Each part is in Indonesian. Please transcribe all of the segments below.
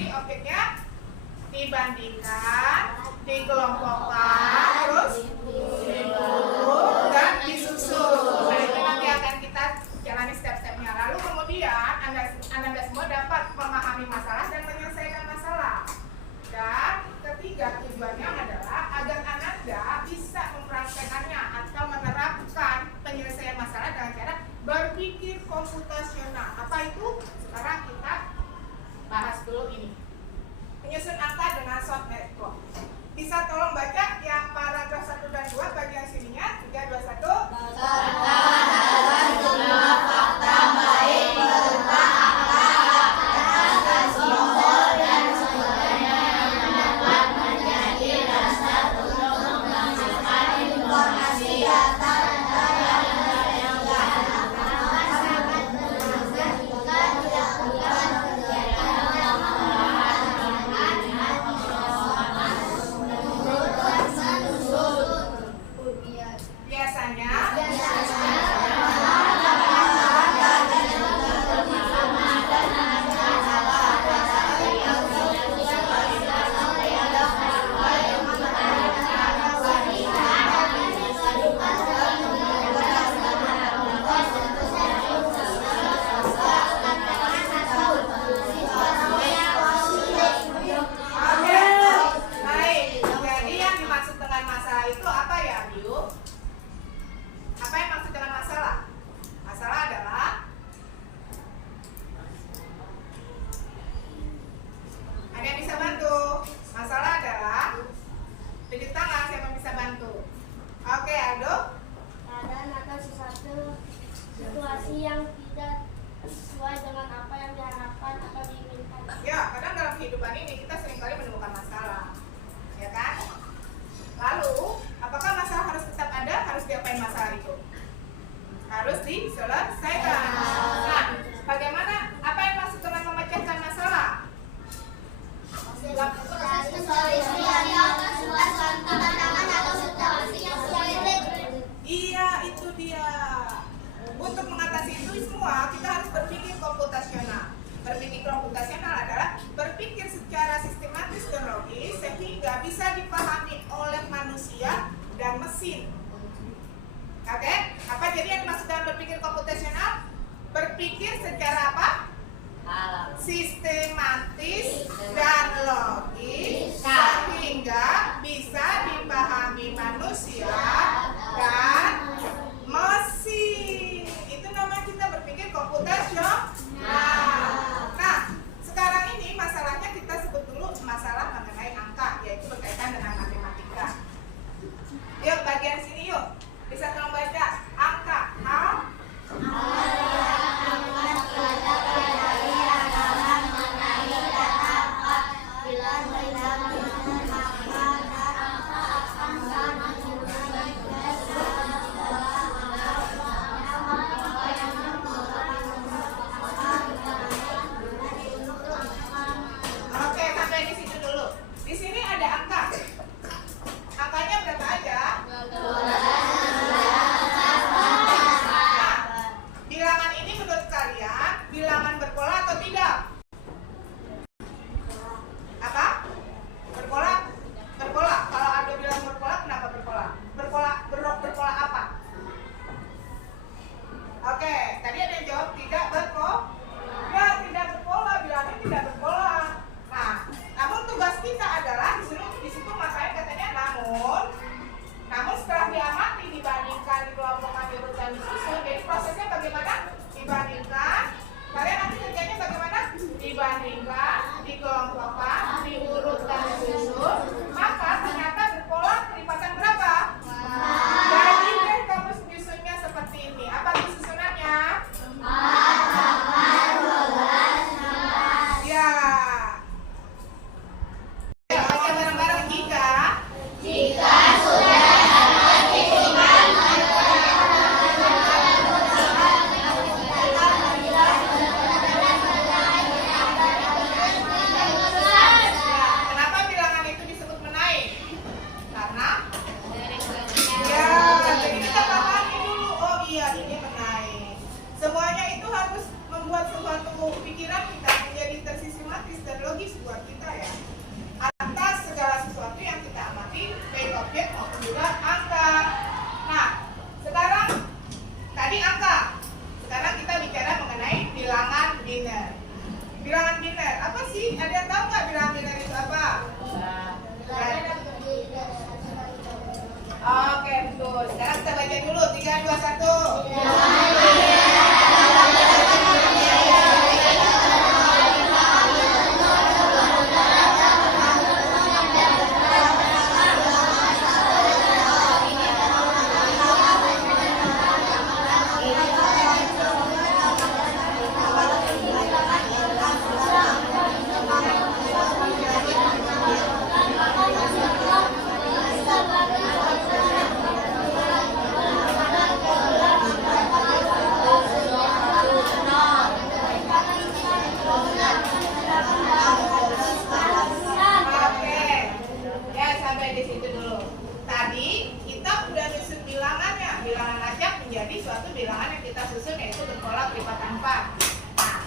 berarti objeknya dibandingkan, dikelompokkan, terus dihitung dan disusun. Nah, itu nanti akan kita jalani step-stepnya. Lalu kemudian Anda semua dapat memahami masalah dan menyelesaikan masalah. Dan ketiga, tujuannya adalah agar Anda bisa mempraktekannya atau menerapkan penyelesaian masalah dengan cara berpikir komputasional. Apa itu? Sekarang kita bahas dulu ini. Menyusun angka dengan short method. Bisa tolong baca yang paragraf 1 dan 2 bagian sininya. 3, 2, 1. Katakan semua fakta baik berupa angka, dan simbol dan sumbernya yang dapat menjadi dasar untuk menghasilkan informasi data yang dilakukan Biasanya baik. Jadi yang dimaksud dengan masalah itu apa ya, Biu? Apa yang maksud dengan masalah? Masalah adalah ada yang bisa bantu. Masalah adalah tunjuk tangan siapa yang bisa bantu. Oke, Aldo. Keadaan atau sesuatu situasi yang tidak sesuai dengan apa yang diharapkan atau diinginkan. Ya, kadang dalam kehidupan ini kita seringkali menemukan masalah, ya kan? Lalu, apakah masalah harus tetap ada? Harus diapain masalah itu? Harus diselesaikan. Nah, bagaimana? Apa yang maksud dengan memecahkan masalah? Iya, itu dia. Untuk mengatasi itu semua, kita harus berpikir komputasional. Berpikir komputasional adalah berpikir secara sistematis dan logis sehingga bisa dipahami oleh manusia dan mesin. Oke? Apa jadi yang dimaksud dengan berpikir komputasional? Berpikir secara apa? Sistematis dan logis sehingga bisa dipahami manusia dan mesin. Itu namanya kita berpikir komputasional. Nah, sekarang ini masalahnya kita sebut dulu masalah mengenai angka, yaitu berkaitan dengan matematika. Yuk, bagian sini yuk. Bisa tolong baca angka. Bilangan biner. Apa sih? Ada yang tahu nggak bilangan biner itu apa? Oke, betul. Sekarang kita baca dulu 3, 2, 1.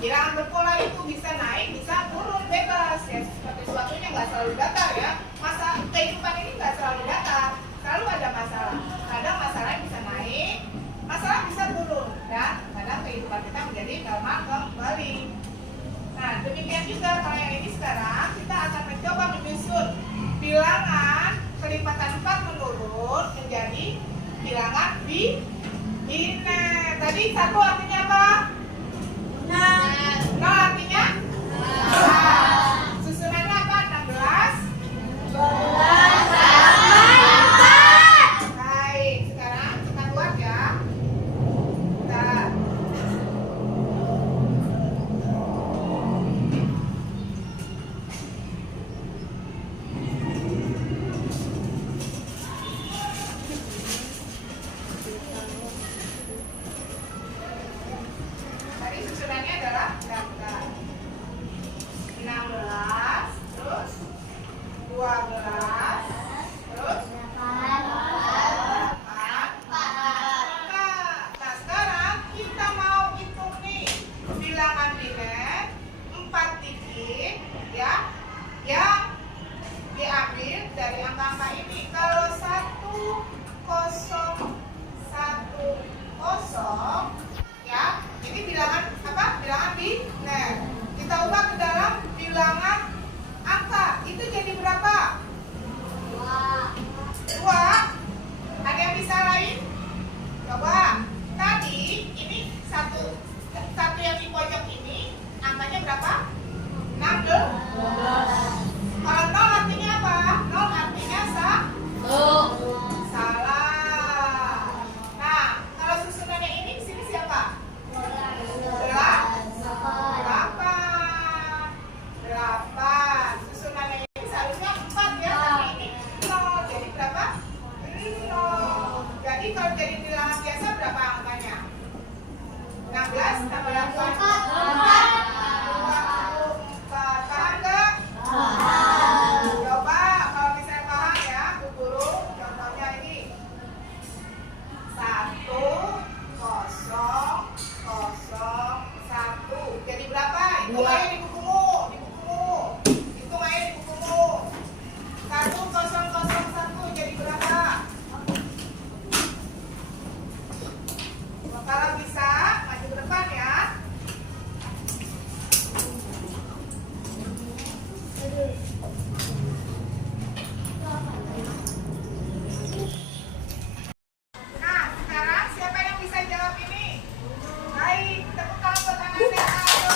Bilangan berpola itu bisa naik, bisa turun bebas ya, seperti sesuatunya nggak selalu datar ya. Masa kehidupan ini nggak selalu datar, selalu ada masalah. Kadang masalahnya bisa naik, masalah bisa turun, dan kadang kehidupan kita menjadi normal kembali. Nah, demikian juga kalau yang ini sekarang kita akan mencoba menyusun bilangan kelipatan 4 menurun menjadi bilangan biner. Tadi 1 artinya apa? Nol artinya? Susunannya apa? 16 Baik, sekarang kita buat ya. Bentar. Tadi susunannya adalah daftar 16, terus 12, terus 8. Nah, sekarang kita mau hitung nih bilangan biner 4 digit ya, yang diambil dari angka-angka ini. Kalau 1010 ya, ini bilangan apa? Bilangan biner. Kita ubah ke dalam bilangan angka. Itu jadi berapa? 2. Ada yang bisa lain? Coba. Tadi ini satu yang di pojok ini angkanya berapa? 16. Kalau 0 artinya apa? 0 artinya salah. Nah, kalau susunannya ini di sini siapa? 8. Susunannya ini seharusnya 4 ya, tapi ini 0. Jadi berapa? 0. Jadi kalau jadi bilangan biasa berapa angkanya? 16 tambah 8. 24. Paham nggak? Coba kalau misalnya paham ya, Bu Guru. Contohnya ini 1001. Jadi berapa? Hitung aja di bukumu. Hitung aja di bukumu. 1001 jadi berapa? Kalau bisa maju ke depan ya. Nah, sekarang siapa yang bisa jawab ini? Baik, tepuk tangan buat anak-anak. Ayo.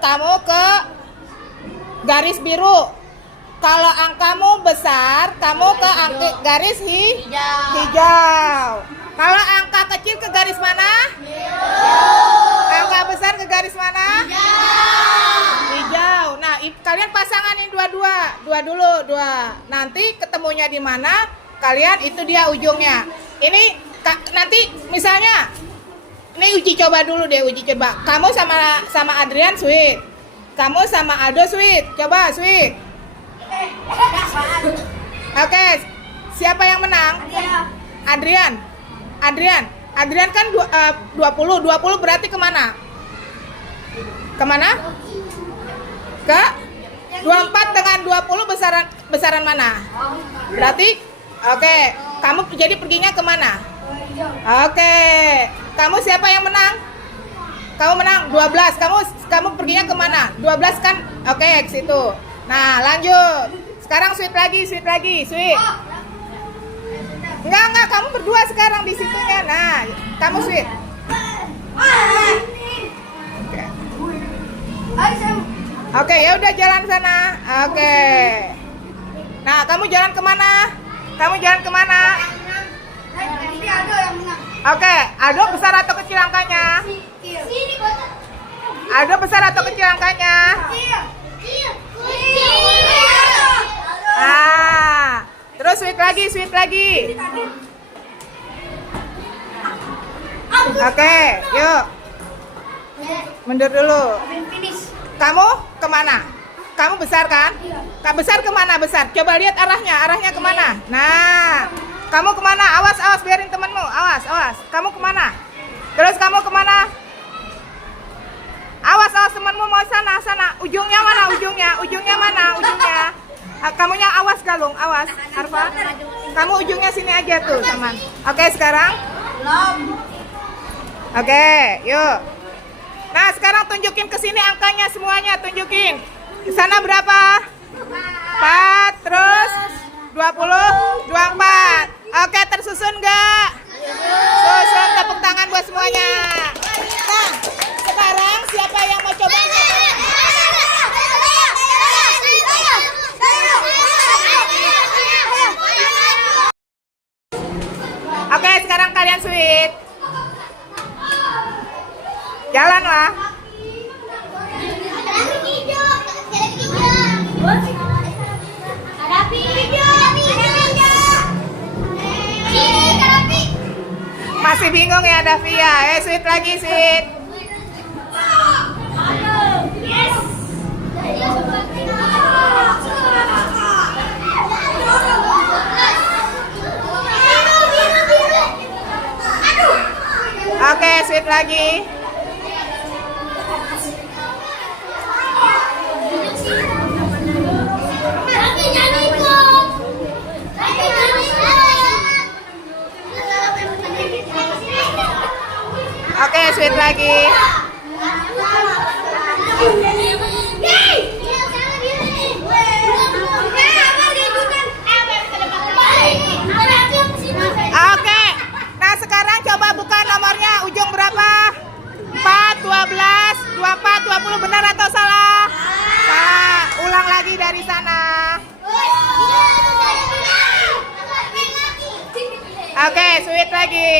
kamu ke garis biru. Kalau angkamu besar, kamu ke garis hijau. Kalau angka kecil ke garis mana? Angka besar ke garis mana? Hijau. Nah, kalian pasanganin dua-dua. Dua dulu, dua. Nanti ketemunya di mana? Kalian itu dia ujungnya. Ini nanti misalnya ini uji coba dulu deh, uji coba. Kamu sama Adrian sweet. Kamu sama Aldo sweet. Coba sweet. Oke, siapa yang menang? Adrian. Adrian kan 20 berarti kemana? Kemana? Ke 24 dengan 20 besaran mana? Berarti oke, kamu jadi perginya kemana? Oke, kamu siapa yang menang? Kamu menang 12. Kamu perginya kemana? 12 kan? Oke, ke situ. Nah, lanjut. Sekarang sweet lagi. Enggak, kamu berdua sekarang di situnya. Nah, kamu sweet. Oke, ya udah jalan sana. Oke. Nah, kamu jalan kemana? Oke, Aldo besar atau kecil angkanya? Aldo besar atau kecil angkanya? Terus sweet lagi. Oke, yuk. Mundur dulu. Kamu kemana? Kamu besar kan? Kak besar kemana besar? Coba lihat arahnya kemana? Nah, kamu kemana? Awas biarin temanmu. Awas. Kamu kemana? Terus kamu kemana? Awas temanmu mau sana. Ujungnya mana? Ujungnya mana? Kamunya awas Galung, awas. Arfa, kamu ujungnya sini aja tuh teman. Oke, sekarang. Oke, yuk. Nah, sekarang tunjukin ke sini angkanya semuanya, tunjukin. Ke sana berapa? 4, terus 20, 24. Oke, tersusun nggak? Susun, tepuk tangan buat semuanya. Nah, sekarang siapa yang mau coba? Oke, sekarang kalian sweet. Jalanlah. Masih bingung ya Davia? Sweet lagi, sweet. Oke, sweet lagi. Oke, sweet lagi. Oke. Nah, sekarang coba buka nomornya. Ujung berapa? 4, 12, 24, 20. Benar atau salah? Salah. Ulang lagi dari sana. Oke, sweet lagi.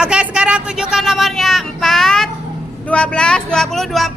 Oke, sekarang tunjukkan nomornya 4, 12, 20, 24.